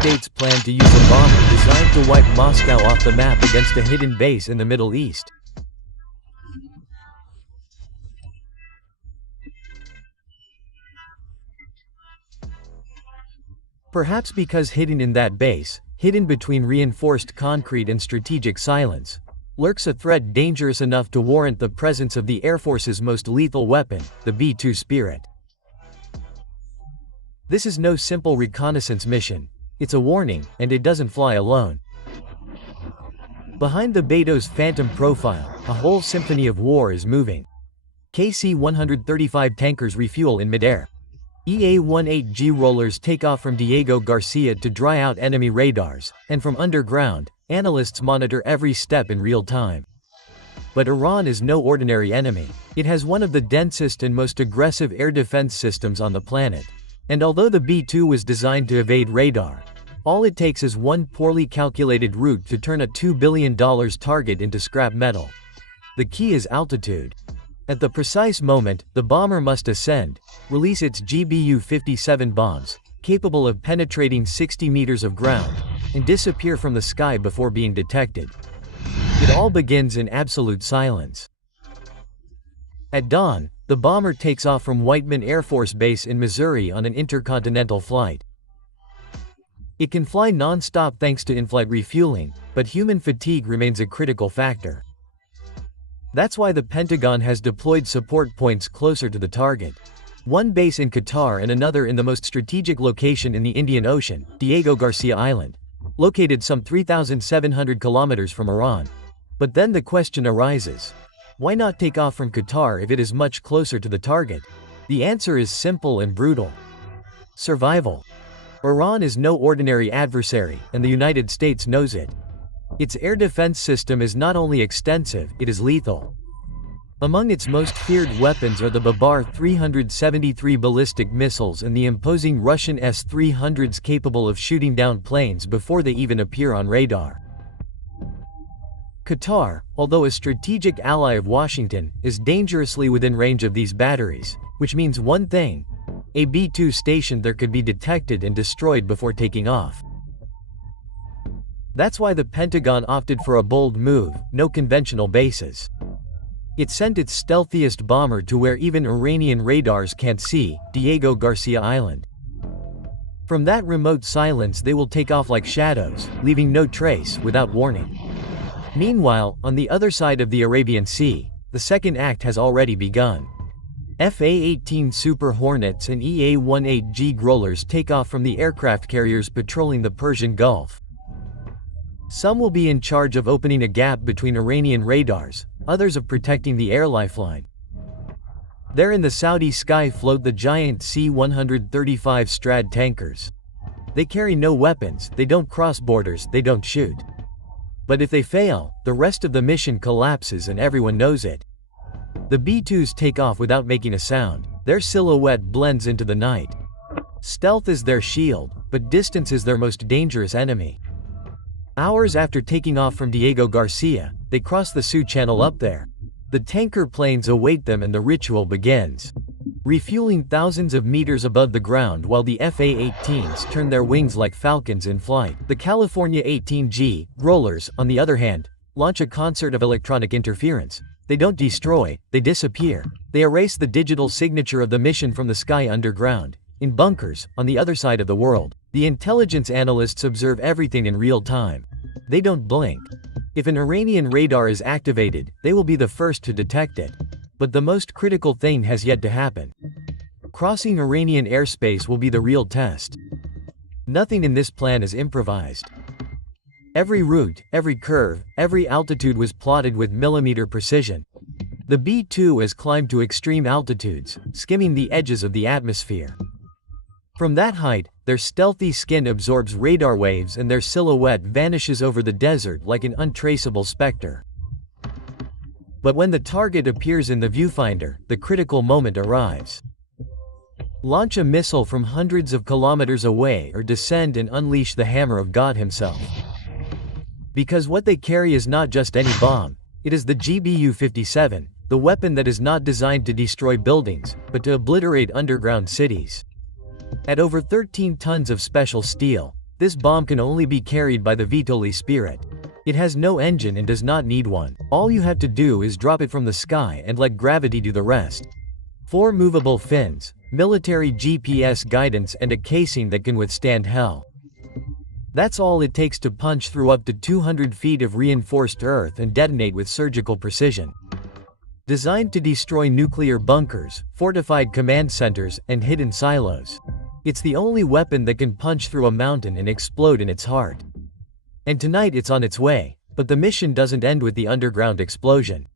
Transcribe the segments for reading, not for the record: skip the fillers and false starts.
States planned to use a bomber designed to wipe Moscow off the map against a hidden base in the Middle East. Perhaps because hidden in that base, hidden between reinforced concrete and strategic silence, lurks a threat dangerous enough to warrant the presence of the Air Force's most lethal weapon, the B-2 Spirit. This is no simple reconnaissance mission. It's a warning, and it doesn't fly alone. Behind the B-2's phantom profile, a whole symphony of war is moving. KC-135 tankers refuel in midair. EA-18G rollers take off from Diego Garcia to dry out enemy radars, and from underground, analysts monitor every step in real time. But Iran is no ordinary enemy. It has one of the densest and most aggressive air defense systems on the planet. And although the B-2 was designed to evade radar, all it takes is one poorly calculated route to turn a $2 billion target into scrap metal. The key is altitude. At the precise moment, the bomber must ascend, release its GBU-57 bombs, capable of penetrating 60 meters of ground, and disappear from the sky before being detected. It all begins in absolute silence. At dawn, the bomber takes off from Whiteman Air Force Base in Missouri on an intercontinental flight. It can fly non-stop thanks to in-flight refueling, but human fatigue remains a critical factor. That's why the Pentagon has deployed support points closer to the target. One base in Qatar and another in the most strategic location in the Indian Ocean, Diego Garcia Island, located some 3,700 kilometers from Iran. But then the question arises, why not take off from Qatar if it is much closer to the target? The answer is simple and brutal. Survival. Iran is no ordinary adversary, and the United States knows it. Its air defense system is not only extensive, it is lethal. Among its most feared weapons are the Babar 373 ballistic missiles and the imposing Russian S-300s capable of shooting down planes before they even appear on radar. Qatar, although a strategic ally of Washington, is dangerously within range of these batteries, which means one thing: a B-2 stationed there could be detected and destroyed before taking off. That's why the Pentagon opted for a bold move: no conventional bases. It sent its stealthiest bomber to where even Iranian radars can't see, Diego Garcia Island. From that remote silence they will take off like shadows, leaving no trace, without warning. Meanwhile, on the other side of the Arabian Sea, the second act has already begun. FA-18 Super Hornets and EA-18G Growlers take off from the aircraft carriers patrolling the Persian Gulf. Some will be in charge of opening a gap between Iranian radars, others of protecting the air lifeline. There in the Saudi sky float the giant C-135 Strad tankers. They carry no weapons, they don't cross borders, they don't shoot. But if they fail, the rest of the mission collapses and everyone knows it. The B-2s take off without making a sound. Their silhouette blends into the night. Stealth is their shield, but distance is their most dangerous enemy. Hours after taking off from Diego Garcia, they cross the Suez Channel up there. The tanker planes await them and the ritual begins. Refueling thousands of meters above the ground while the FA-18s turn their wings like falcons in flight. The California 18G Growlers, on the other hand, launch a concert of electronic interference. They don't destroy, they disappear. They erase the digital signature of the mission from the sky underground, in bunkers, on the other side of the world. The intelligence analysts observe everything in real time. They don't blink. If an Iranian radar is activated, they will be the first to detect it. But the most critical thing has yet to happen. Crossing Iranian airspace will be the real test. Nothing in this plan is improvised. Every route, every curve, every altitude was plotted with millimeter precision. The B-2 has climbed to extreme altitudes, skimming the edges of the atmosphere. From that height, their stealthy skin absorbs radar waves and their silhouette vanishes over the desert like an untraceable specter. But when the target appears in the viewfinder, the critical moment arrives. Launch a missile from hundreds of kilometers away or descend and unleash the hammer of God himself. Because what they carry is not just any bomb, it is the GBU-57, the weapon that is not designed to destroy buildings, but to obliterate underground cities. At over 13 tons of special steel, This bomb can only be carried by the B-2 Spirit. It has no engine and does not need one. All you have to do is drop it from the sky and let gravity do the rest. 4 movable fins, military GPS guidance and a casing that can withstand hell. That's all it takes to punch through up to 200 feet of reinforced earth and detonate with surgical precision. Designed to destroy nuclear bunkers, fortified command centers, and hidden silos. It's the only weapon that can punch through a mountain and explode in its heart. And tonight it's on its way, but the mission doesn't end with the underground explosion.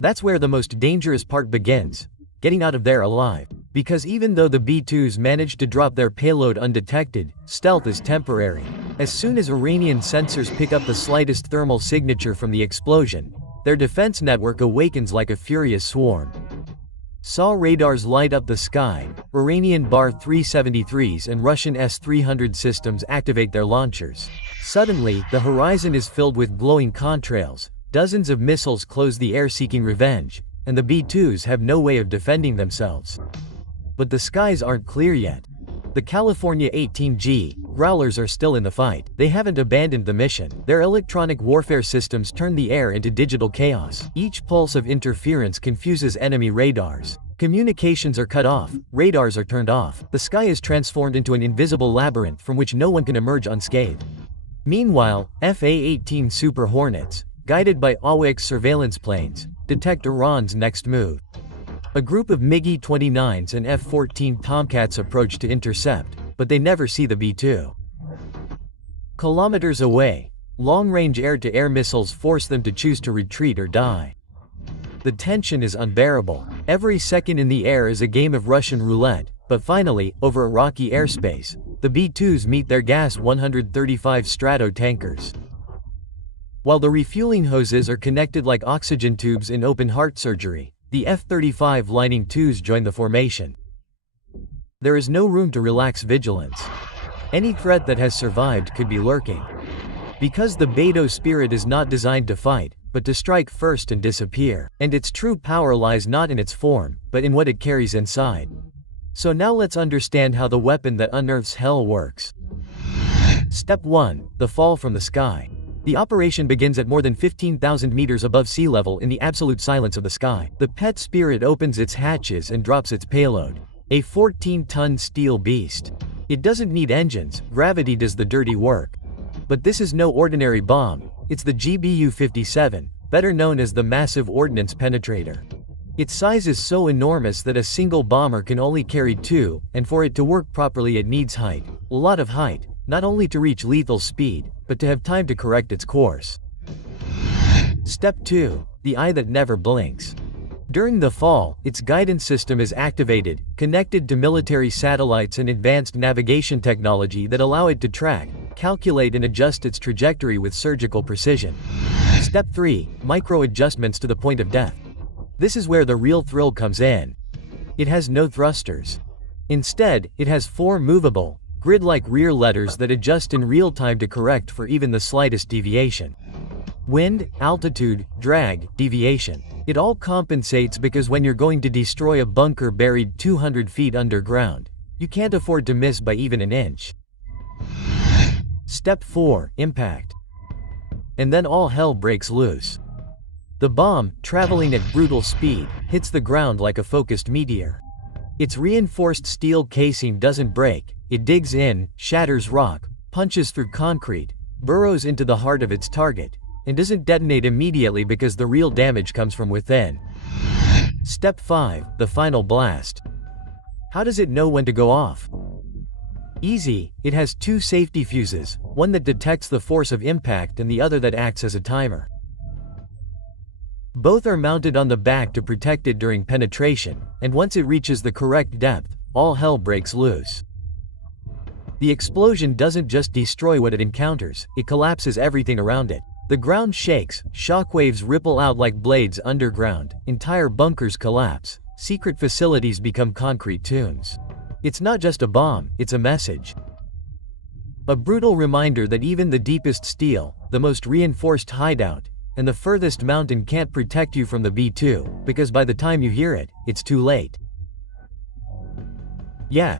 That's where the most dangerous part begins, getting out of there alive. Because even though the B-2s managed to drop their payload undetected, stealth is temporary. As soon as Iranian sensors pick up the slightest thermal signature from the explosion, their defense network awakens like a furious swarm. SAW radars light up the sky, Iranian Bar-373s and Russian S-300 systems activate their launchers. Suddenly, the horizon is filled with glowing contrails, dozens of missiles close the air seeking revenge, and the B-2s have no way of defending themselves. But the skies aren't clear yet. The California 18G Growlers are still in the fight. They haven't abandoned the mission. Their electronic warfare systems turn the air into digital chaos. Each pulse of interference confuses enemy radars. Communications are cut off, radars are turned off. The sky is transformed into an invisible labyrinth from which no one can emerge unscathed. Meanwhile, FA-18 Super Hornets, guided by AWACS surveillance planes, detect Iran's next move. A group of MiG-29s and F-14 Tomcats approach to intercept, but they never see the B-2. Kilometers away, long-range air-to-air missiles force them to choose to retreat or die. The tension is unbearable. Every second in the air is a game of Russian roulette, but finally, over Iraqi airspace, the B-2s meet their Gas-135 Strato tankers. While the refueling hoses are connected like oxygen tubes in open-heart surgery, the F-35 Lightning IIs join the formation. There is no room to relax vigilance. Any threat that has survived could be lurking. Because the B-2 Spirit is not designed to fight, but to strike first and disappear. And its true power lies not in its form, but in what it carries inside. So now let's understand how the weapon that unearths hell works. Step 1. The fall from the sky. The operation begins at more than 15,000 meters above sea level in the absolute silence of the sky. The pet Spirit opens its hatches and drops its payload. A 14-ton steel beast. It doesn't need engines, gravity does the dirty work. But this is no ordinary bomb, it's the GBU-57, better known as the Massive Ordnance Penetrator. Its size is so enormous that a single bomber can only carry 2, and for it to work properly it needs height. A lot of height, not only to reach lethal speed, but to have time to correct its course. Step 2. The eye that never blinks. During the fall, its guidance system is activated, connected to military satellites and advanced navigation technology that allow it to track, calculate and adjust its trajectory with surgical precision. Step 3. Micro-adjustments to the point of death. This is where the real thrill comes in. It has no thrusters. Instead, it has 4 movable, grid-like rear letters that adjust in real time to correct for even the slightest deviation. Wind, altitude, drag, deviation. It all compensates because when you're going to destroy a bunker buried 200 feet underground, you can't afford to miss by even an inch. Step 4. Impact. And then all hell breaks loose. The bomb, traveling at brutal speed, hits the ground like a focused meteor. Its reinforced steel casing doesn't break, it digs in, shatters rock, punches through concrete, burrows into the heart of its target, and doesn't detonate immediately because the real damage comes from within. Step 5. The final blast. How does it know when to go off? Easy, it has 2 safety fuses, one that detects the force of impact and the other that acts as a timer. Both are mounted on the back to protect it during penetration, and once it reaches the correct depth, all hell breaks loose. The explosion doesn't just destroy what it encounters, it collapses everything around it. The ground shakes, shockwaves ripple out like blades underground, entire bunkers collapse, secret facilities become concrete tombs. It's not just a bomb, it's a message. A brutal reminder that even the deepest steel, the most reinforced hideout, and the furthest mountain can't protect you from the B-2, because by the time you hear it, it's too late. Yeah.